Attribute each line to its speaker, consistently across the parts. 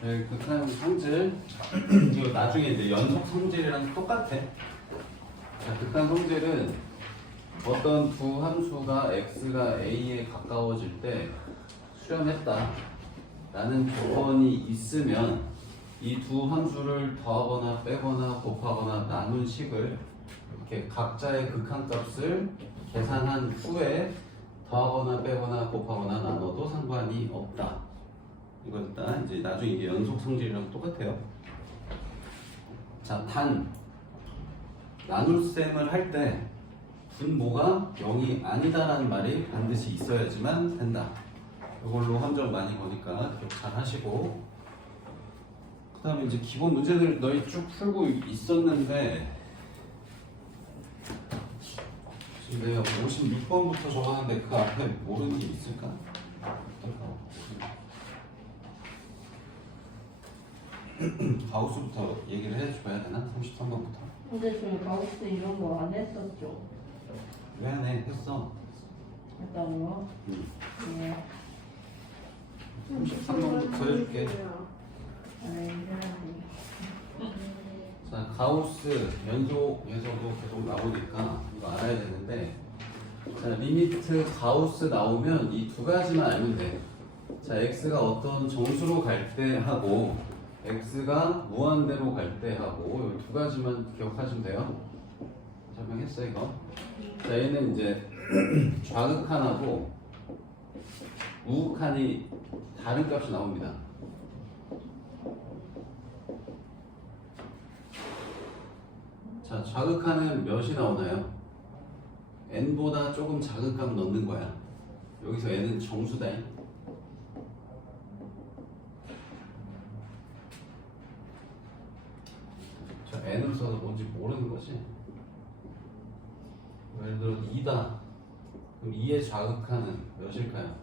Speaker 1: 네, 극한 성질 이거 나중에 이제 연속 성질이랑 똑같아. 자, 극한 성질은 어떤 두 함수가 x가 a에 가까워질 때 수렴했다. 라는 조건이 있으면 이 두 함수를 더하거나 빼거나 곱하거나 나눈 식을 이렇게 각자의 극한값을 계산한 후에 더하거나 빼거나 곱하거나 나눠도 상관이 없다. 이거 일단 이제 나중에 이게 연속 성질이랑 똑같아요. 자, 단 나눗셈을 할 때 분모가 0이 아니다라는 말이 반드시 있어야지만 된다. 이걸로 함정 많이 보니까 기억 잘 하시고 그 다음에 이제 기본 문제들 너희 쭉 풀고 있었는데 지금 내가 56번부터 적었는데 그 앞에 모르는 게 있을까? 가우스부터 얘기를 해줘야 되나? 33번부터
Speaker 2: 근데 저희 가우스 이런 거 안 했었죠?
Speaker 1: 왜 안 해? 했어
Speaker 2: 했다고요?
Speaker 1: 응.
Speaker 2: 네.
Speaker 1: 33번부터 해줄게
Speaker 2: 아이,
Speaker 1: 자 가우스 연속에서도 계속 나오니까 이거 알아야 되는데 자 리미트 가우스 나오면 이 두 가지만 알면 돼. 자 x가 어떤 정수로 갈 때 하고 x가 무한대로 갈 때 하고 이 두 가지만 기억하시면 돼요. 설명했어 이거. 자 얘는 이제 좌극한하고 우극 한이 다른 값이 나옵니다. 자, 자극하는 몇이 나오나요? n보다 조금 작은 값 넣는 거야. 여기서 n은 정수다. 뭔지 모르는 거지. 예를 들어 2다. 그럼 2의 자극하는 몇일까요?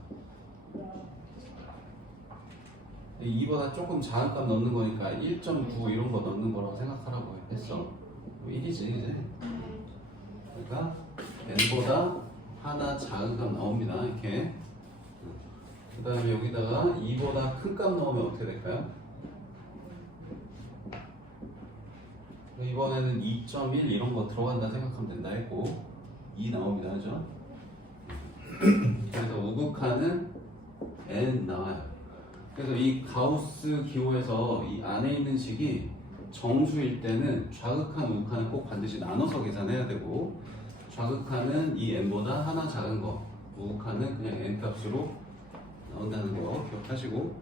Speaker 1: 2보다 조금 작은 값 넣는 거니까 1.9 이런 거 넣는 거라고 생각하라고 했어. 1이지 이제. 그러니까 n보다 하나 작은 값 나옵니다. 이렇게. 그 다음에 여기다가 2보다 큰값 넣으면 어떻게 될까요? 이번에는 2.1 이런 거 들어간다 생각하면 된다 했고 2 나옵니다. 그죠? 그래서 우극하는 n 나와요. 그래서 이 가우스 기호에서 이 안에 있는 식이 정수일 때는 좌극한 우극한은 꼭 반드시 나눠서 계산해야 되고 좌극한은 이 n보다 하나 작은 거 우극한은 그냥 n 값으로 나온다는 거 기억하시고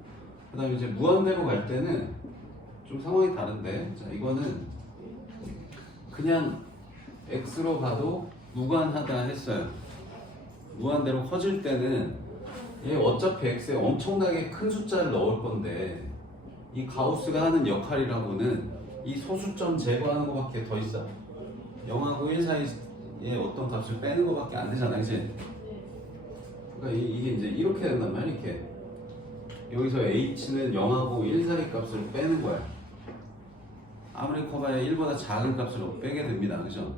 Speaker 1: 그 다음에 이제 무한대로 갈 때는 좀 상황이 다른데 자 이거는 그냥 x로 봐도 무관하다 했어요 무한대로 커질 때는 얘 어차피 x에 엄청나게 큰 숫자를 넣을 건데 이 가우스가 하는 역할이라고는 이 소수점 제거하는 것밖에 더 있어. 0하고 1 사이에 어떤 값을 빼는 것밖에 안 되잖아, 이제. 그러니까 이, 게 이제 이렇게 된단 말이야, 이렇게. 여기서 h는 0하고 1 사이 값을 빼는 거야. 아무리 커봐야 1보다 작은 값을 빼게 됩니다, 그죠?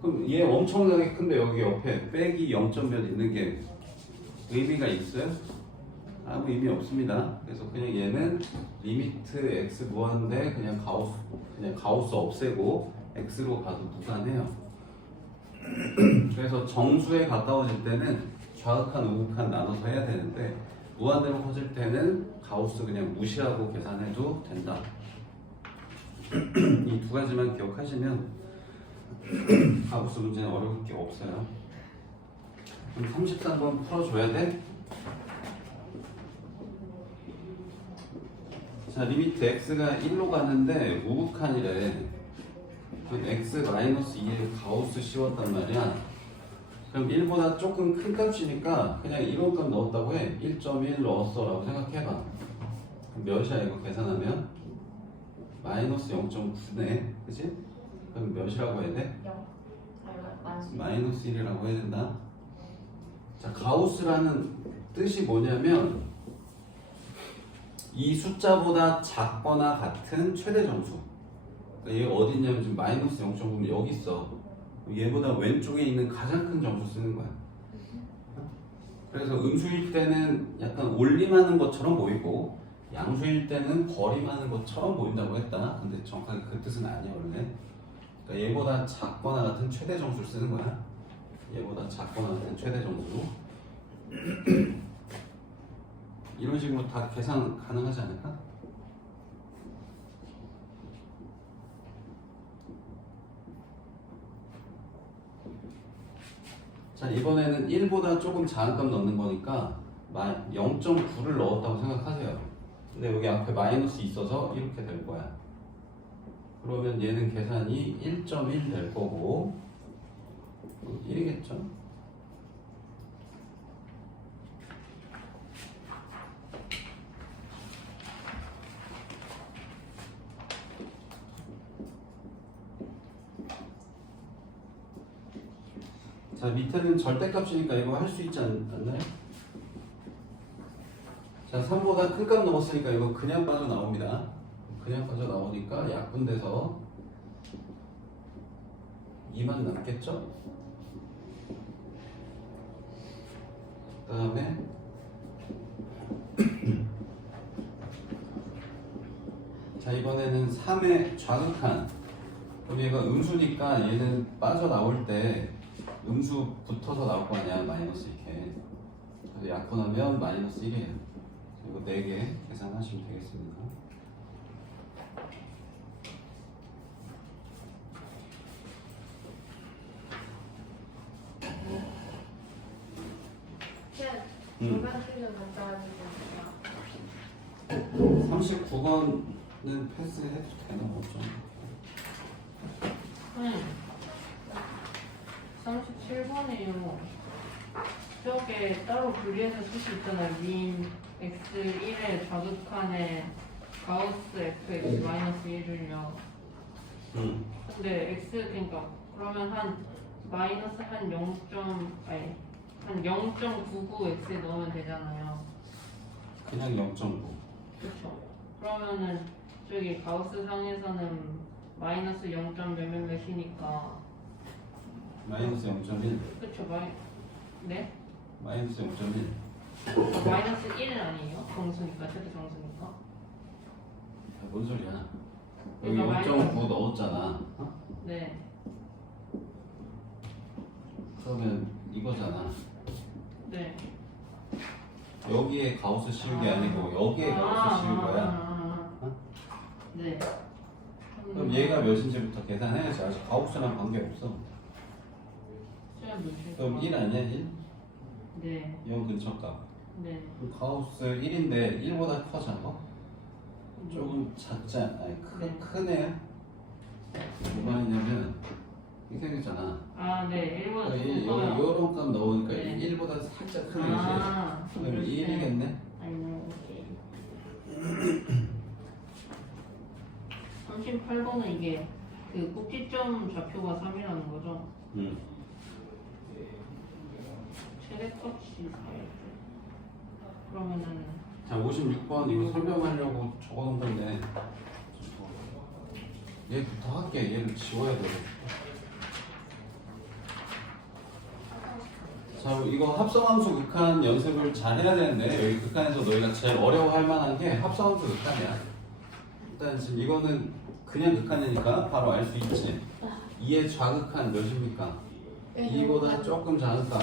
Speaker 1: 그럼 얘 엄청나게 큰데 여기 옆에 빼기 0. 몇 있는 게 의미가 있어요? 아무 의미 없습니다. 그래서 그냥 얘는 리미트 x 무한대 그냥 가우스 그냥 가우스 없애고 x로 가도 무관해요. 그래서 정수에 가까워질 때는 좌극한 우극한 나눠서 해야 되는데 무한대로 커질 때는 가우스 그냥 무시하고 계산해도 된다. 이 두 가지만 기억하시면 가우스 문제는 어려울 게 없어요. 그럼 33번 풀어줘야 돼? 자, 리미트 x가 1로 가는데 우극한이래. 그럼 x 마이너스 2를 가우스 씌웠단 말이야. 그럼 1보다 조금 큰 값이니까 그냥 이런 값 넣었다고 해. 1.1 넣었어 라고 생각해봐. 그럼 몇이야 이거 계산하면? 마이너스 0.9네. 그치? 그럼 몇이라고 해야 돼? 마이너스 1이라고 해야 된다. 자, 가우스라는 뜻이 뭐냐면 이 숫자보다 작거나 같은 최대 정수. 그러니까 얘가 어디 있냐면 지금 마이너스 0.9는 여기 있어. 얘보다 왼쪽에 있는 가장 큰 정수 쓰는 거야. 그래서 음수일 때는 약간 올림하는 것처럼 보이고 양수 정수일 때는 많은 것처럼 보인다고 했다. 근데 정확하게 그 뜻은 아니야 원래. 그러니까 얘보다 작거나 같은 최대 정수를 쓰는 거야. 얘보다 작거나 같은 최대 정수. 이런 식으로 다 계산 가능하지 않을까? 자 이번에는 1보다 조금 작은 값 넣는 거니까 0.9를 넣었다고 생각하세요. 근데 여기 앞에 마이너스 있어서 이렇게 될 거야. 그러면 얘는 계산이 1.1 될 거고 1이겠죠? 자 밑에는 절대값이니까 이거 할 수 있지 않, 않나요? 자 3보다 큰값 넣었으니까 이거 그냥 빠져나옵니다. 그냥 빠져나오니까 약분돼서 2만 남겠죠? 그 다음에 자 이번에는 3의 좌극한. 그럼 얘가 음수니까 얘는 빠져나올 때 음수 붙어서 나올 거 아니야? 마이너스 이렇게. 그래서 약분하면 마이너스 1이에요 이거 4개 계산하시면 되겠습니다
Speaker 3: 네,
Speaker 1: 음. 39번은 패스해도 되나 뭐죠?
Speaker 2: 응. 37번이요. 저게 따로 분리해서 쓸 수 있잖아요. 민 x1의 좌극한에 가우스 fx 마이너스 1을요.
Speaker 1: 응.
Speaker 2: 근데 x 그러니까 그러면 한 마이너스 한 0. 아니 한 0.99x에 넣으면 되잖아요.
Speaker 1: 그냥 0.9
Speaker 2: 그렇죠. 그러면은 저기 가우스 상에서는 마이너스 0. 몇몇 몇이니까
Speaker 1: 마이너스 0.1
Speaker 2: 그렇죠. 마이 네?
Speaker 1: 마이너스 0.1
Speaker 2: 아, 마이너스 1은 아니에요? 정수니까 최대 정수니까.
Speaker 1: 뭔 소리야 여기
Speaker 2: 그러니까
Speaker 1: 0.9 넣었잖아 어?
Speaker 2: 네.
Speaker 1: 그러면 이거잖아
Speaker 2: 네.
Speaker 1: 여기에 가우스 씌운 게 아니고 여기에 가우스 씌운 거야
Speaker 2: 아, 아, 아. 네.
Speaker 1: 그럼 얘가 몇인지부터 계산해야지 아직 가우스랑 관계 없어
Speaker 2: 시간 몇일
Speaker 1: 그럼 1 아니야 1?
Speaker 2: 네.
Speaker 1: 0 근처 값
Speaker 2: 네.
Speaker 1: 그럼 가우스 1인데 1보다 커 작아? 조금 작지 않- 아니 크,
Speaker 2: 네.
Speaker 1: 크네 뭐 말이냐면 이렇게 생겼잖아
Speaker 2: 아, 네. 1번
Speaker 1: 그러니까 이-
Speaker 2: 커요.
Speaker 1: 여기 요런 값 넣으니까
Speaker 2: 네.
Speaker 1: 1보다 살짝 크네 이제
Speaker 2: 아,
Speaker 1: 그럼 1이겠네
Speaker 2: 아니요. 오케이. 38번은 이게 그 꼭지점 좌표가 3이라는 거죠?
Speaker 1: 음.
Speaker 2: 최대값이 4였죠. 그러면은
Speaker 1: 자 56번 이거 설명하려고 적어놓은 건데 얘부터 할게 얘를 지워야 돼. 자 이거 합성함수 극한 연습을 잘 해야 되는데 여기 극한에서 너희가 제일 어려워할 만한 게 합성함수 극한이야. 일단 지금 이거는 그냥 극한이니까 바로 알 수 있지. 2의 좌극한 몇입니까? 2보다 조금 작은 값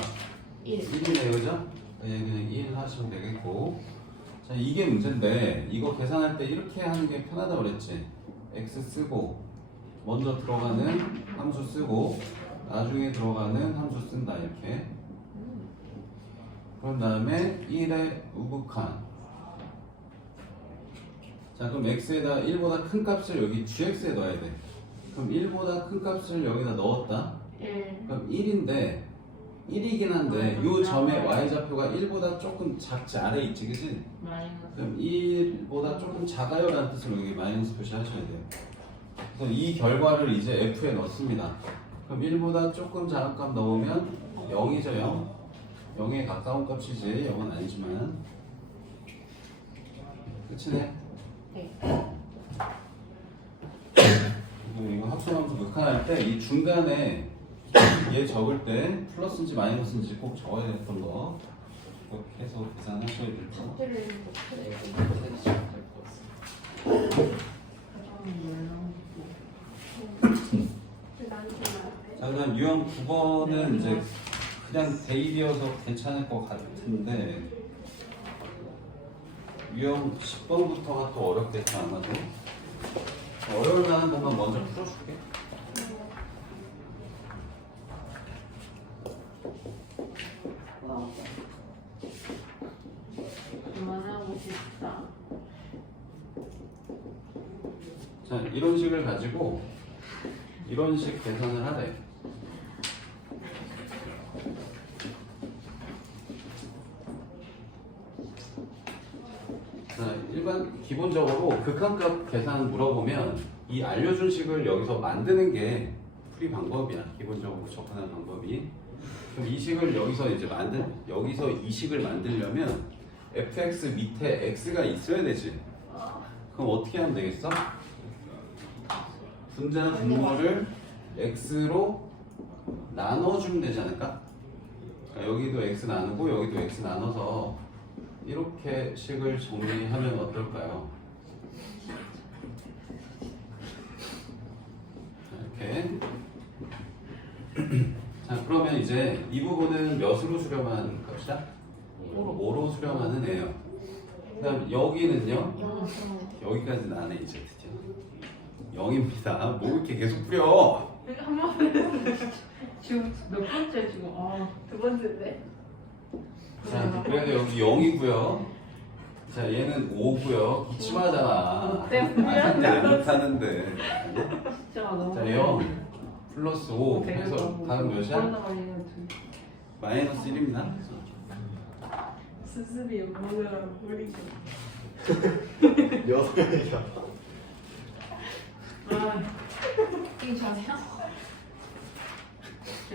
Speaker 3: 1.
Speaker 1: 1이네 그죠? 네, 그냥 1 하시면 되겠고. 자 이게 문제인데 이거 계산할 때 이렇게 하는 게 편하다 그랬지. X 쓰고 먼저 들어가는 함수 쓰고 나중에 들어가는 함수 쓴다 이렇게. 그런 다음에 1의 우극한. 자 그럼 x에다 1보다 큰 값을 여기 gx에 넣어야 돼. 그럼 1보다 큰 값을 여기다 넣었다?
Speaker 2: 1.
Speaker 1: 그럼 1인데 1이긴 한데
Speaker 2: 아,
Speaker 1: 이 점의 y좌표가 1보다 조금 작지 아래 있지 그치?
Speaker 2: 마이너스.
Speaker 1: 그럼 1보다 조금 작아요 라는 뜻으로 여기 마이너스 표시하셔야 돼요. 그래서 이 결과를 이제 f에 넣습니다. 그럼 1보다 조금 작은 값 넣으면 0이죠 0 0에 가까운 값이지. 0은 아니지만. 끝이네?
Speaker 3: 네.
Speaker 1: 이거 합성함수 극한할 때 이 중간에 얘 적을 때 플러스인지 마이너스인지 꼭 적어야 됐던 거. 꼭 해서 계산하셔야 될 거.
Speaker 3: 자, 그다음
Speaker 1: 유형 9번은 이제 그냥 대입이어서 괜찮을 것 같은데 유형 10번부터가 또 어렵겠죠 아마도 어려울 만한 것만 먼저 풀어줄게. 자 이런 식을 가지고 이런 식 계산을 하래. 자 일반 기본적으로 극한값 계산 물어보면 이 알려준 식을 여기서 만드는 게 풀이 방법이야. 기본적으로 접근하는 방법이. 그럼 이 식을 여기서 이제 만들 여기서 이 식을 만들려면 fx 밑에 x가 있어야 되지. 그럼 어떻게 하면 되겠어? 분자 분모를 x로 나눠주면 되지 않을까? 그러니까 여기도 x 나누고 여기도 x 나눠서 이렇게 식을 정리하면 어떨까요? 자, 이렇게 자 그러면 이제 이 부분은 몇으로 수렴하는 값이다? 5로 수렴하는 애요 그 다음 여기는요?
Speaker 3: 영어 쓰면 돼.
Speaker 1: 여기까지 나네 이제 드디어 0입니다. 뭐 이렇게 계속 뿌려.
Speaker 2: 한 번에 지금 몇 번째 지금? 아
Speaker 3: 두 번째인데?
Speaker 1: 자 그래도 여기 0이고요. 자 얘는 5고요. 기침하잖아
Speaker 2: 때문에
Speaker 1: 아는데 안 못하는데.
Speaker 2: 진짜 너무
Speaker 1: 자 0 플러스 5 그래서 다음 몇이야? 마이너스 1입니다.
Speaker 3: 수습이 버리고.
Speaker 4: 여섯 명이야.
Speaker 2: 아
Speaker 3: 이게 자세야?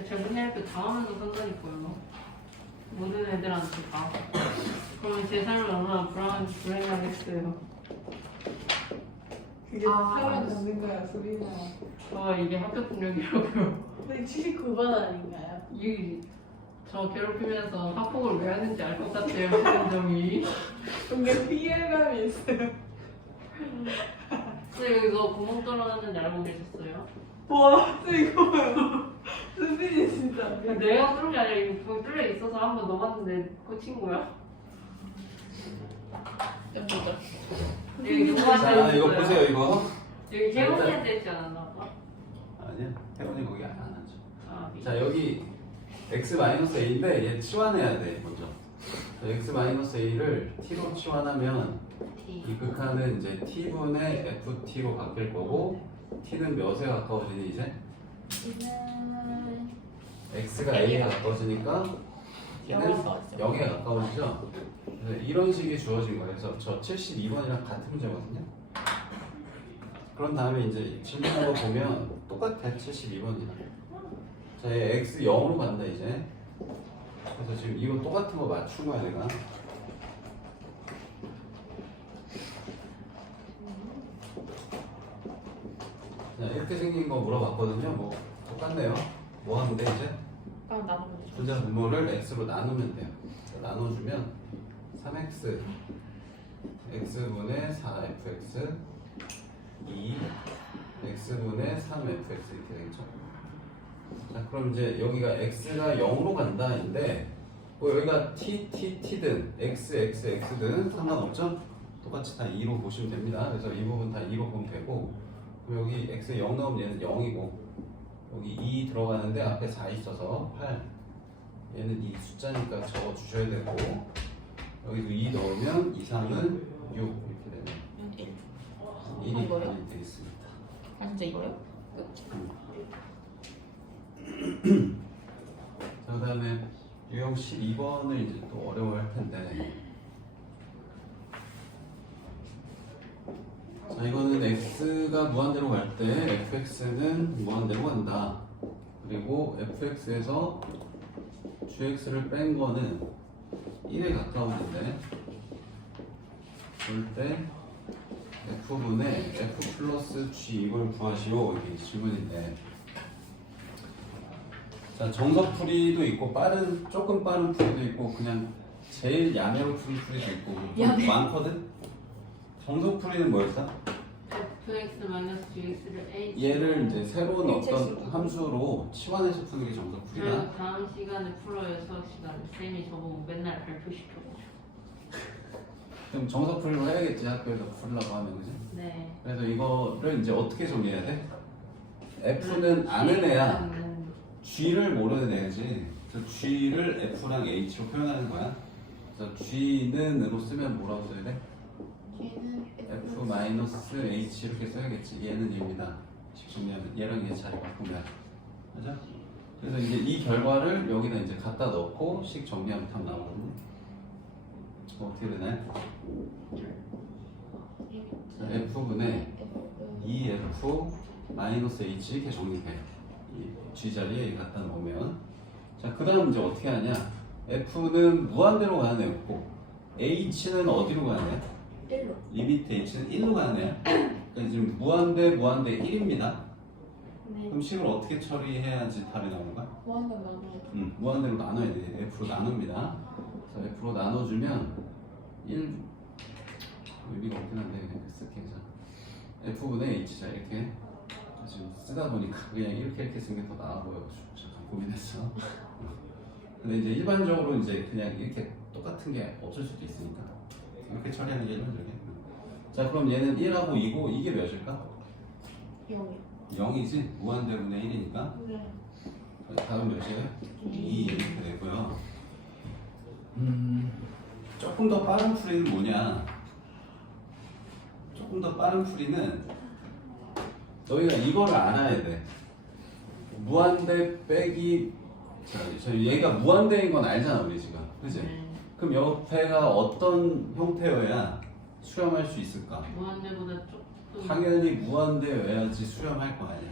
Speaker 2: 재분해할 때 당하면서 산다니까요 모든 애들한테 다 그러면 제 삶을 얼마나 불안, 불행하겠어요
Speaker 3: 그게
Speaker 2: 아, 알았어.
Speaker 3: 되는 거야, 소리나.
Speaker 2: 저 이게 학교 폭력이라고요
Speaker 3: 근데 79번 아닌가요?
Speaker 2: 이, 저 괴롭히면서 학폭을 왜 하는지 알 것 같아요 신점이
Speaker 3: 뭔가 피해감이 있어요.
Speaker 2: 근데 여기서 구멍 뚫어놨는지 알고 계셨어요?
Speaker 3: 와, 이거 봐요. 수빈이 진짜.
Speaker 2: 내가 뚫은 게 아니라 이거 거기 뚫려 있어서 한 번 넣어봤는데 그 친구야
Speaker 3: 예쁘죠?
Speaker 2: 여기 누가
Speaker 1: 자 이거 보세요 이거
Speaker 2: 여기 개봉해야 되지 않았나 봐?
Speaker 1: 아니야 태훈이 거기 안 하죠
Speaker 2: 아, 미-
Speaker 1: 자 여기 x-a인데 얘 치환해야 돼 먼저 자, x-a를 t로 치환하면 이 극한은 이제 t분의 ft로 바뀔 거고 t는 몇에 가까워지니 이제?
Speaker 3: 지는
Speaker 1: x가 a에 가까워지니까 t는
Speaker 3: 영에 가까워지죠.
Speaker 1: 0에 가까워지죠? 그래서 이런 식이 주어진 거예요 그래서 저 72번이랑 같은 문제거든요 그런 다음에 이제 질문한 거 보면 똑같아 72번이랑 자 얘 x 0으로 간다 이제 그래서 지금 이거 똑같은 거 맞춘 거야 내가 생긴 거 물어봤거든요 뭐 똑같네요 뭐 하면 돼 이제?
Speaker 3: 그럼 나눠보면 되죠.
Speaker 1: 분자 분모를 x로 나누면 돼요. 나눠주면 3x x분의 4fx 2 x분의 3fx 이렇게 되겠죠. 자 그럼 이제 여기가 x가 0으로 간다인데 뭐 여기가 t, t, t든 x, x, x든 상관없죠? 똑같이 다 2로 보시면 됩니다. 그래서 이 부분 다 2로 보면 되고 그럼 여기 x 0 나오면 얘는 0이고 여기 2 들어가는데 앞에 4 있어서 8 얘는 이 숫자니까 적어 주셔야 되고 여기도 2 넣으면 이상은 6 이렇게 되네. 1이
Speaker 3: 이거요?
Speaker 1: 많이 되겠습니다.
Speaker 3: 아, 진짜 이거요?
Speaker 1: 자, 그 다음에 유형 12번을 이제 또 어려워할 텐데. 자 이거는 x가 무한대로 갈 때 fx는 무한대로 간다. 그리고 fx에서 gx를 뺀 거는 1에 가까운데 그럴 때 f분의 f 플러스 g 이걸 구하시오. 이게 질문인데. 자 정석 풀이도 있고 빠른 조금 빠른 풀이도 있고 그냥 제일 야매로 푸는 풀이도 있고. 좀. 많거든? 정석 풀이는 뭐였어?
Speaker 2: 2x 마이너스 2x를 h
Speaker 1: 얘를 이제 새로운. 어떤 함수로 치환해서 푸는 게 정석풀이다.
Speaker 2: 그리고 다음 시간에 풀어요 수학 시간에 쌤이 저보고 맨날 발표시켜가지고
Speaker 1: 그럼 정석풀이로 해야겠지 학교에서 풀려고 하면 그지?
Speaker 2: 네
Speaker 1: 그래서 이거를 이제 어떻게 정리해야 돼? F는 아는 애야.
Speaker 2: 음,
Speaker 1: G를 모르는 애지. 그래서 G를 F랑 H로 표현하는 거야. 그래서 G는 으로 쓰면 뭐라고 써야 돼?
Speaker 3: G는
Speaker 1: F 마이너스 H 이렇게 써야겠지. 얘는 얘입니다. 식 정리하면 얘랑 얘 자리 바꾸면 맞아? 그래서 이제 이 결과를 여기다 이제 갖다 넣고 식 정리하면 답 나오거든요. 어떻게 되나요? F분의 2F 마이너스 H 이렇게 정리해. 이 G 자리에 갖다 놓으면 자, 그 다음 이제 어떻게 하냐? F는 무한대로 가는 애였고 H는 어디로 애?
Speaker 3: 1로
Speaker 1: 리미트 H는 1로 가는 애야. 그러니까 지금 무한대 무한대 1입니다.
Speaker 2: 네
Speaker 1: 그럼 식을 어떻게 처리해야지 답이 나오는 거야?
Speaker 3: 무한대 나눠
Speaker 1: 음, 무한대로 나눠야 돼. F로 나눕니다. 그래서 F로 나눠주면 1 의미가 없긴 한데 그냥 쓸게 자 F분의 H자 이렇게 지금 쓰다 보니까 그냥 이렇게 이렇게 쓴게더 나아 보여가지고 잠깐 고민했어. 근데 이제 일반적으로 이제 그냥 이렇게 똑같은 게 없을 수도 있으니까 이렇게 처리하는 게 일반적이야. 자 그럼 얘는 1하고 2고 이게 몇일까?
Speaker 3: 0이요
Speaker 1: 0이지 무한대분의 1이니까
Speaker 3: 네
Speaker 1: 다음 몇이에요? 2 이렇게 되고요. 음, 조금 더 빠른 풀이는 뭐냐? 조금 더 빠른 풀이는 너희가 이거를 알아야 돼. 무한대 빼기 자, 저 얘가 무한대인 건 알잖아 우리 지금, 그지?
Speaker 2: 네.
Speaker 1: 그럼 옆에가 어떤 형태여야 수렴할 수 있을까?
Speaker 2: 무한대보다 조금
Speaker 1: 당연히 무한대여야지 수렴할 거 아니야.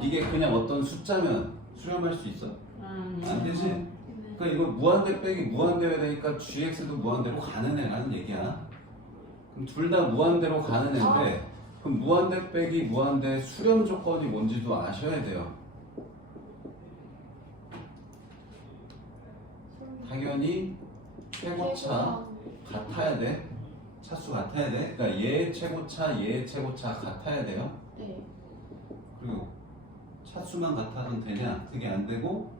Speaker 1: 이게 그냥 어떤 숫자면 수렴할 수 있어?
Speaker 2: 음,
Speaker 1: 안 되지. 그러니까 이거 무한대 빼기 무한대여야 되니까 gx도 무한대로 가는 애라는 얘기야. 그럼 둘 다 무한대로 가는 애인데 그럼 무한대 빼기 무한대 수렴 조건이 뭔지도 아셔야 돼요. 당연히 최고차 같아야 돼. 차수 같아야 돼. 그러니까 얘 최고차, 얘 최고차 같아야 돼요.
Speaker 3: 네
Speaker 1: 그리고 차수만 같아도 되냐? 그게 안 되고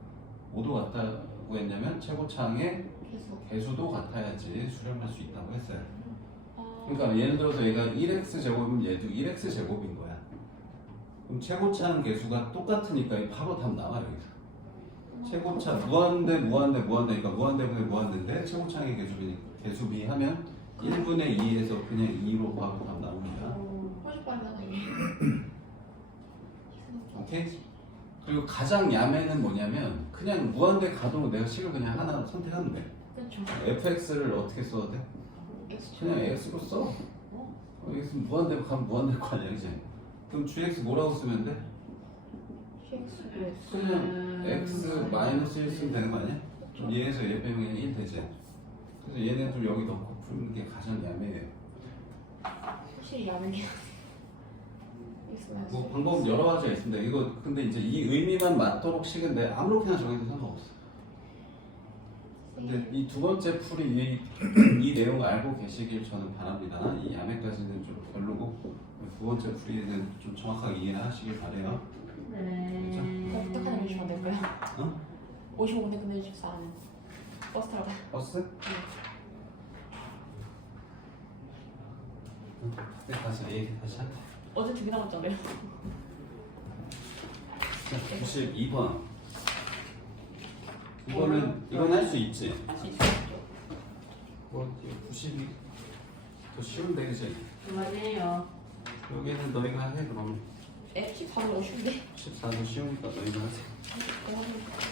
Speaker 1: 모두 같다고 했냐면 최고차항의
Speaker 3: 계속
Speaker 1: 개수도 같아야지 수렴할 수 있다고 했어요.
Speaker 3: 아
Speaker 1: 그러니까 예를 들어서 얘가 1x 제곱이면 얘도 1x 제곱인 거야. 그럼 최고차항 개수가 똑같으니까 바로 답 나와 여기서. 최고차 무한대 무한대 무한대니까 무한대분의 무한대인데 최고차항의 개수비 개수비 하면 1분의 2에서 그냥 2로 바로 답 나옵니다.
Speaker 3: 어, 훨씬 나가네
Speaker 1: 오케이? 그리고 가장 야매는 뭐냐면 그냥 무한대 가도 내가 식을 그냥 하나 선택하면 돼.
Speaker 3: 그렇죠
Speaker 1: fx를 어떻게 써도 돼? 그냥 x로 써. 어, x 무한대로 가면 무한대일 거 아니야, 이제. 그럼 gx 뭐라고 쓰면 돼? 그냥 x 마이너스 1 쓰면 되는 거 아니야? 그럼 얘에서 얘 빼면 그냥 1 되지. 그래서 얘네 좀 여기 넣고 푸는 게 가장 야매해요.
Speaker 3: X 마이너스
Speaker 1: 뭐 방법 여러 가지가 있습니다. 이거 근데 이제 이 의미만 맞도록 식은데 아무렇게나 정해도 상관없어. 근데 이 두 번째 풀이 이, 이 내용 알고 계시길 저는 바랍니다. 이 야매까지는 좀 별로고 두 번째 풀이는 좀 정확하게 이해하시길 바래요.
Speaker 3: 네저 부탁하는 거 주시면 안 될까요?
Speaker 1: 어?
Speaker 3: 55분에 끝내주십사 하는 버스 타러 가요
Speaker 1: 버스? 응, 그때 가서 얘기 다시 할게.
Speaker 3: 어제 두개 남았잖아요
Speaker 1: 자, 92번. 이거는 이건 할 수 있지.
Speaker 3: 할 수 있죠
Speaker 1: 뭐 92. 더 쉬운데 그지?
Speaker 2: 그만해요
Speaker 1: 여기는 너희가 해 그럼.
Speaker 3: 에? 14분 너무 쉬운데?
Speaker 1: 14도 쉬우니까 너희가 하세요.
Speaker 3: 대박이다